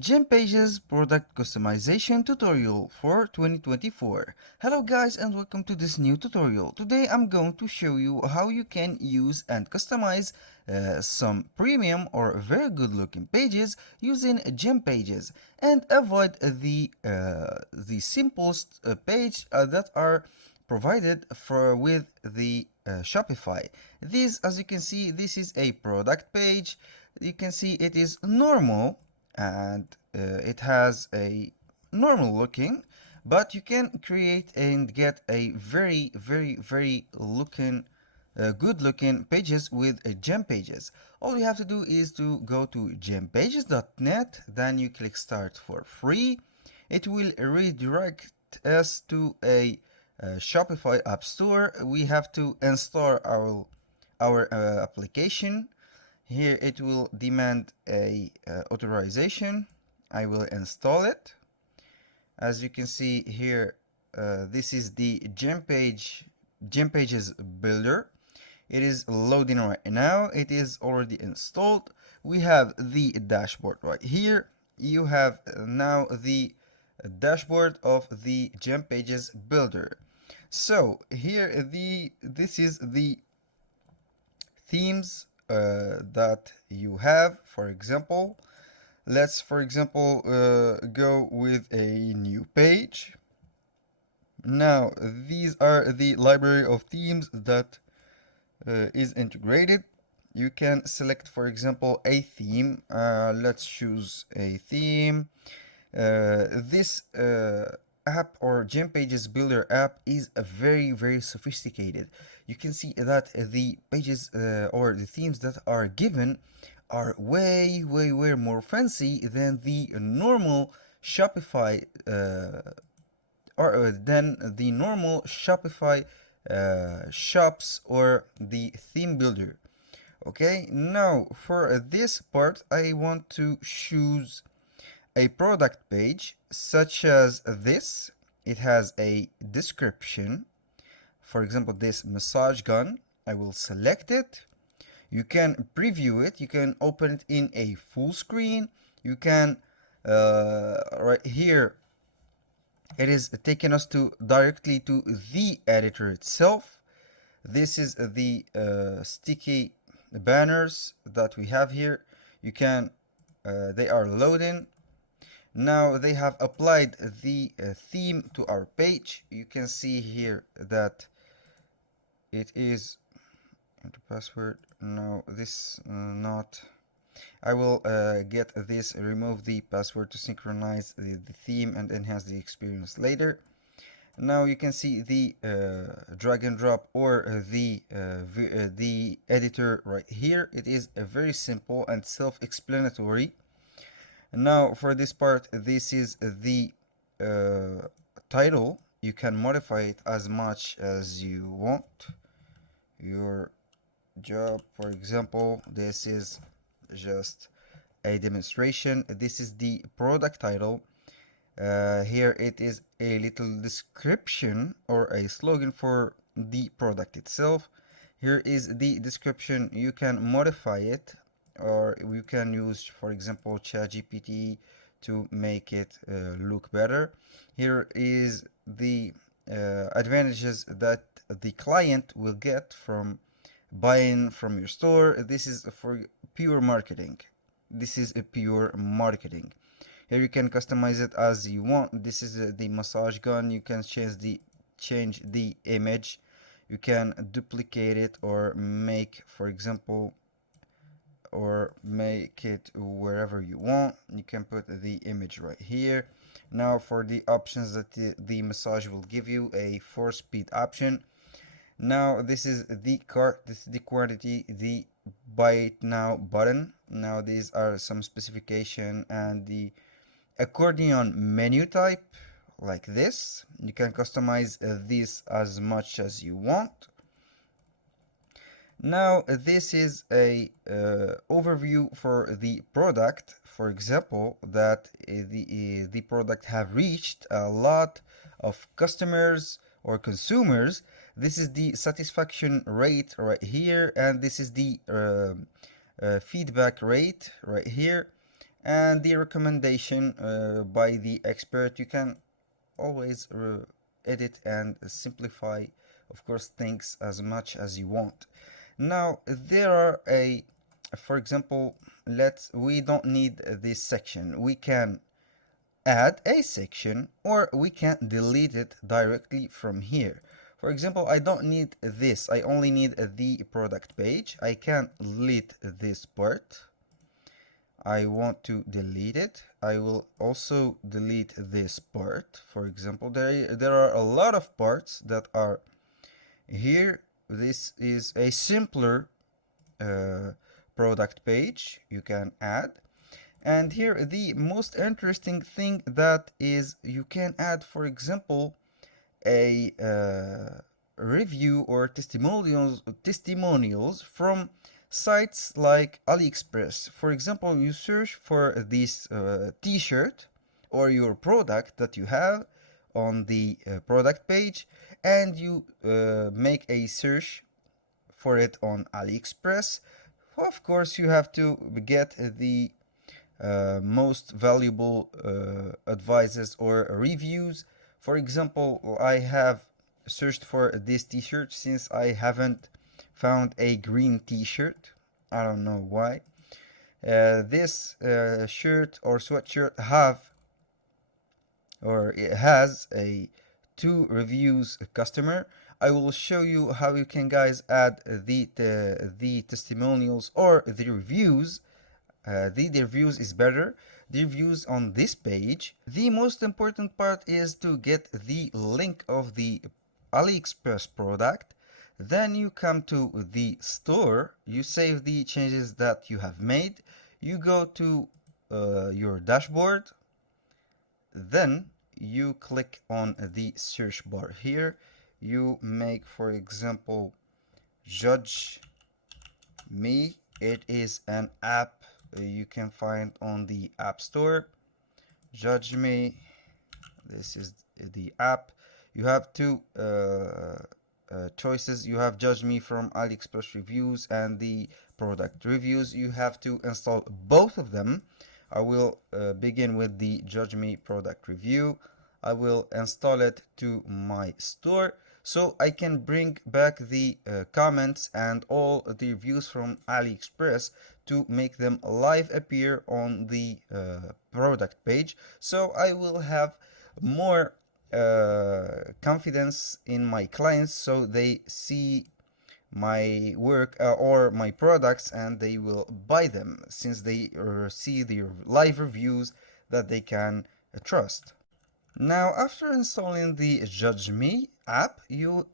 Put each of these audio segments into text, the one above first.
GemPages product customization tutorial for 2024. Hello guys and welcome to this new tutorial. Today I'm going to show you how you can use and customize some premium or very good looking pages using GemPages and avoid the simplest page that are provided for with the Shopify. This, as you can see, this is a product page. You can see it is normal and it has a normal looking, but you can create and get a very looking good looking pages with GemPages. All you have to do is to go to gempages.net, then you click start for free. It will redirect us to a Shopify app store. We have to install our application. Here it will demand a authorization. I will install it. As you can see here, this is the GemPages builder. It is loading right now. It is already installed. We have the dashboard right here. You have now the dashboard of the GemPages builder. So here this is the themes that you have. For example, let's go with a new page. Now these are the library of themes that is integrated. You can select, for example, a theme. Let's choose a theme. This app or GemPages builder app is a very sophisticated. You can see that the pages or the themes that are given are way more fancy than the normal Shopify shops or the theme builder. Okay, now for this part I want to choose a product page such as this. It has a description. For example, this massage gun. I will select it. You can preview it. You can open it in a full screen. You can right here it is taking us directly to the editor itself. This is the sticky banners that we have here. You can they are loading. Now they have applied the theme to our page. You can see here that it is enter password. No, this not. I will remove the password to synchronize the theme and enhance the experience later. Now you can see the drag and drop or the editor right here. It is very simple and self-explanatory. Now for this part, this is the title. You can modify it as much as you want. Your job, for example, this is just a demonstration. This is the product title. Here it is a little description or a slogan for the product itself. Here is the description. You can modify it, or you can use, for example, ChatGPT to make it look better. Here is the advantages that the client will get from buying from your store. This is for pure marketing. This is a pure marketing. Here you can customize it as you want. This is the massage gun. You can change the image. You can duplicate it or make, for example, or make it wherever you want. You can put the image right here. Now for the options that the massage will give you, a 4-speed option. Now this is the cart, this is the quantity, the buy it now button. Now these are some specification and the accordion menu type like this. You can customize this as much as you want. Now this is a overview for the product. For example, that the product have reached a lot of customers or consumers. This is the satisfaction rate right here, and this is the feedback rate right here. And the recommendation by the expert, you can always edit and simplify, of course, things as much as you want. Now there are for example, we don't need this section. We can add a section or we can delete it directly from here. For example, I don't need this. I only need the product page. I can delete this part. I want to delete it. I will also delete this part. For example, there are a lot of parts that are here. This is a simpler product page you can add. And here the most interesting thing that is you can add, for example, a review or testimonials from sites like AliExpress. For example, you search for this t-shirt or your product that you have on the product page, and you make a search for it on AliExpress. Of course, you have to get the most valuable advices or reviews. For example, I have searched for this t-shirt since I haven't found a green t-shirt. I don't know why. This shirt or sweatshirt it has a 2 reviews customer. I will show you how you can guys add the testimonials or the reviews. The reviews is better. The reviews on this page. The most important part is to get the link of the AliExpress product. Then you come to the store. You save the changes that you have made. You go to your dashboard. Then you click on the search bar here. You make, for example, Judge Me. It is an app you can find on the App Store. Judge Me. This is the app. You have two choices. You have Judge Me from AliExpress reviews and the product reviews. You have to install both of them. I will begin with the Judge Me product review. I will install it to my store so I can bring back the comments and all the reviews from AliExpress to make them live appear on the product page. So I will have more confidence in my clients, so they see my work or my products and they will buy them since they see the live reviews that they can trust. Now, after installing the Judge Me app, you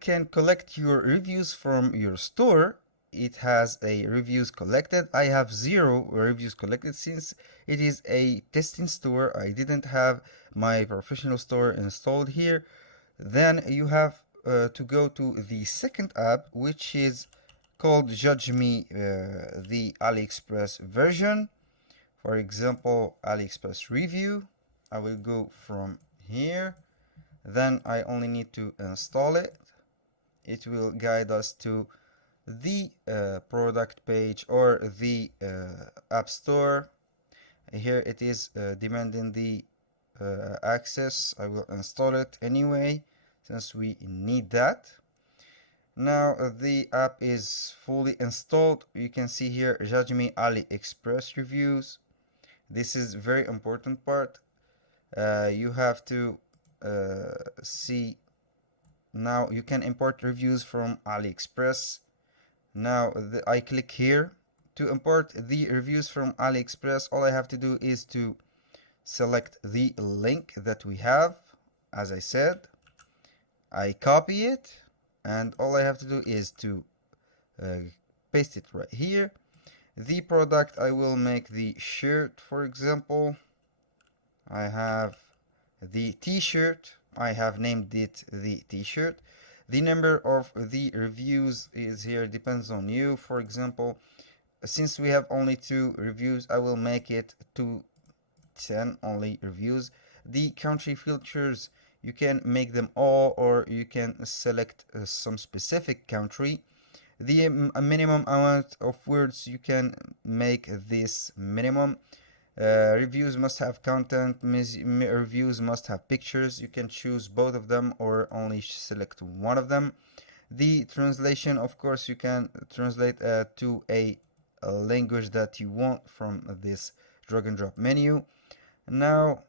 can collect your reviews from your store. It has a reviews collected. I have 0 reviews collected since it is a testing store. I didn't have my professional store installed here. Then you have to go to the second app, which is called Judge Me, the AliExpress version. For example, AliExpress review. I will go from here. Then I only need to install it. It will guide us to the product page or the app store. Here it is demanding the access. I will install it anyway since we need that. Now the app is fully installed. You can see here Judge Me AliExpress reviews. This is very important part. You have to see. Now you can import reviews from AliExpress. Now I click here to import the reviews from AliExpress. All I have to do is to select the link that we have. As I said, I copy it, and all I have to do is to paste it right here. The product, I will make the shirt, for example. I have the t-shirt. I have named it the t-shirt. The number of the reviews is here, depends on you. For example, since we have only 2 reviews, I will make it to 10 only reviews. The country filters, you can make them all or you can select some specific country. The minimum amount of words you can make this minimum. Reviews must have content, reviews must have pictures. You can choose both of them or only select one of them. The translation, of course, you can translate to a language that you want from this drag and drop menu. Now,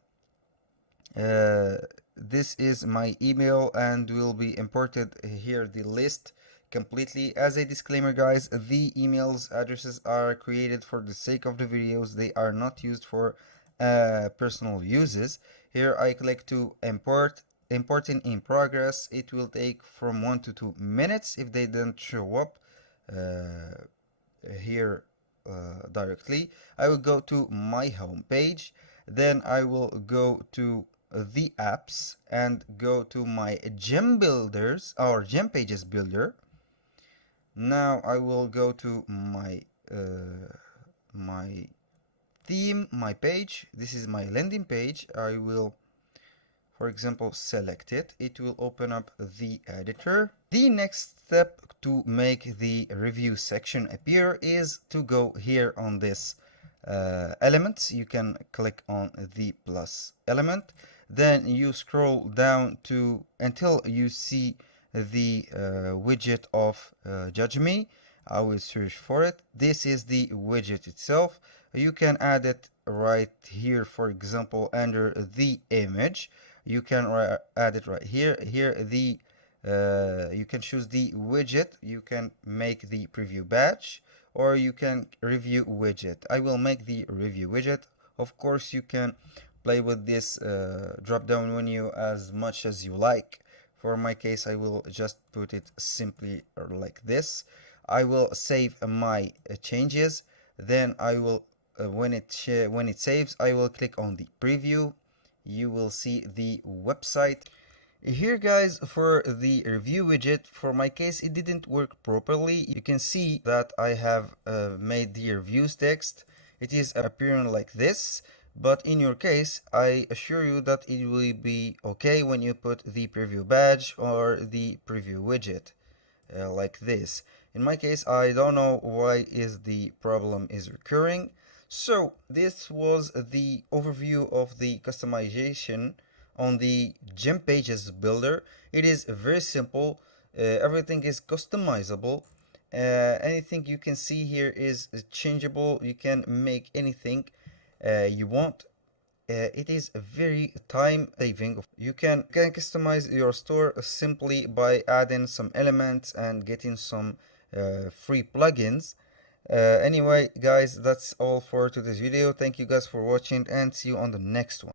uh, this is my email and will be imported here, the list completely. As a disclaimer, guys, the emails addresses are created for the sake of the videos. They are not used for personal uses. Here I click to importing in progress. It will take from 1 to 2 minutes if they don't show up here directly. I will go to my home page, then I will go to the apps and go to my gem builders or GemPages builder. Now I will go to my theme, my page. This is my landing page. I will, for example, select it. It will open up the editor. The next step to make the review section appear is to go here on this elements. You can click on the plus element. Then you scroll down to until you see the widget of Judge Me. I will search for it. This is the widget itself. You can add it right here, for example, under the image. You can add it right here. You can choose the widget. You can make the preview batch, or you can review widget. I will make the review widget. Of course, you can play with this drop down menu as much as you like. For my case, I will just put it simply like this. I will save my changes. Then I will when it saves, I will click on the preview. You will see the website. Here, guys, for the review widget, for my case it didn't work properly. You can see that I have made the reviews text. It is appearing like this, but in your case I assure you that it will be okay when you put the preview badge or the preview widget like this. In my case, I don't know why is the problem is recurring. So this was the overview of the customization on the GemPages builder. It is very simple. Everything is customizable. Anything you can see here is changeable. You can make anything you want. It is very time saving. You can customize your store simply by adding some elements and getting some free plugins. Anyway, guys, that's all for today's video. Thank you guys for watching and see you on the next one.